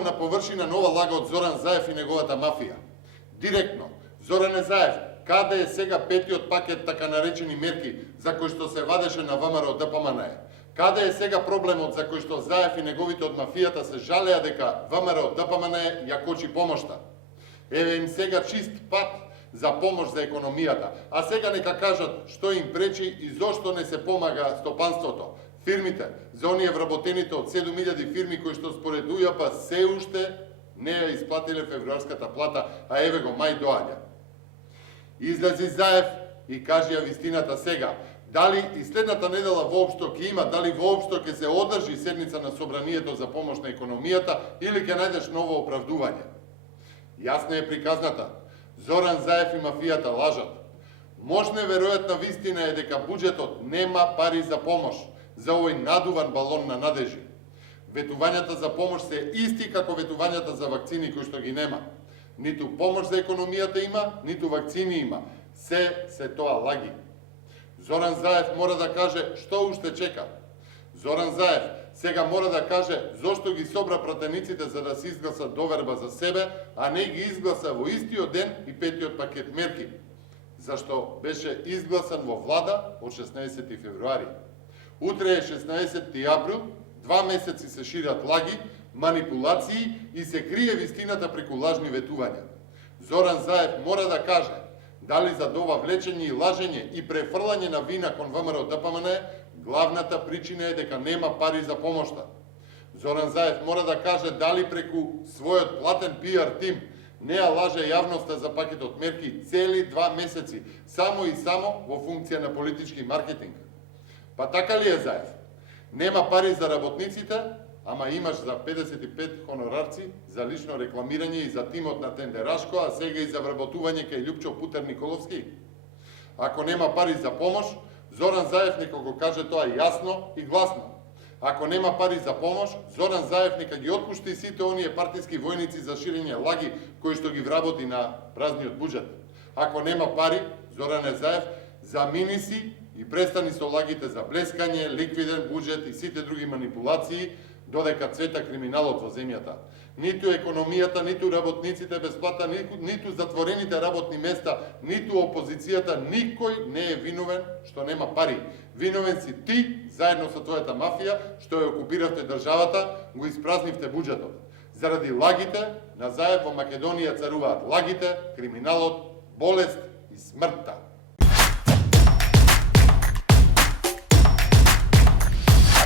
излегува на површина нова лага од Зоран Заев и неговата мафија. Директно, Зоране Заев, каде е сега петиот пакет така наречени мерки за кои што се вадеше на ВМРО ДПМН? Каде е сега проблемот за кој што Заев и неговите од мафијата се жалеа дека ВМРО ДПМН ја кочи помошта? Еве им сега чист пат за помош за економијата, а сега нека кажат што им пречи и зошто не се помага стопанството. Фирмите, за оние вработените од 7000 фирми кои што според УЈП се уште не ја исплатиле февруарската плата, а еве го мај доаѓа. Излези Заев и кажи ја вистината сега. Дали и следната недела воопшто ќе има, дали воопшто ќе се одржи седница на собранието за помош на економијата или ќе најдеш ново оправдување? Јасна е приказната. Зоран Заев и мафијата лажат. Можна веројатна вистина е дека буџетот нема пари за помош за овој надуван балон на надежи. Ветувањата за помош се исти како ветувањата за вакцини кои што ги нема. Ниту помош за економијата има, ниту вакцини има. Се тоа лаги. Зоран Заев мора да каже што уште чека. Зоран Заев сега мора да каже зошто ги собра пратениците за да се изгласа доверба за себе, а не ги изгласа во истиот ден и петиот пакет мерки, зашто беше изгласан во влада од 16 февруари. Утре е 16 април, 2 месеци се шират лаги, манипулации и се крие вистината преку лажни ветувања. Зоран Заев мора да каже дали за ова влечење и лажење и префрлање на вина кон ВМРО ДПМН главната причина е дека нема пари за помошта. Зоран Заев мора да каже дали преку својот платен пиар тим не ја лаже јавноста за пакетот мерки цели 2 месеци, само и само во функција на политички маркетинг. Па така ли е, Заев? Нема пари за работниците, ама имаш за 55 хонорарци за лично рекламирање и за тимот на Тендерашко, а сега и за вработување кај Љупчо Путер Николовски. Ако нема пари за помош, Зоран Заев нека го каже тоа јасно и гласно. Ако нема пари за помош, Зоран Заев нека ги отпушти сите оние партиски војници за ширење лаги кои што ги вработи на празниот буџет. Ако нема пари, Зоране Заев, замини си и престани со лагите за блескање, ликвиден буџет и сите други манипулации, додека цвета криминалот во земјата. Ниту економијата, ниту работниците без плата, ниту затворените работни места, ниту опозицијата, никој не е виновен што нема пари. Виновен си ти, заедно со твојата мафија, што ја окупиравте државата, го испразнивте буџетот. Заради лагите, на Заев во Македонија царуваат лагите, криминалот, болест и смртта.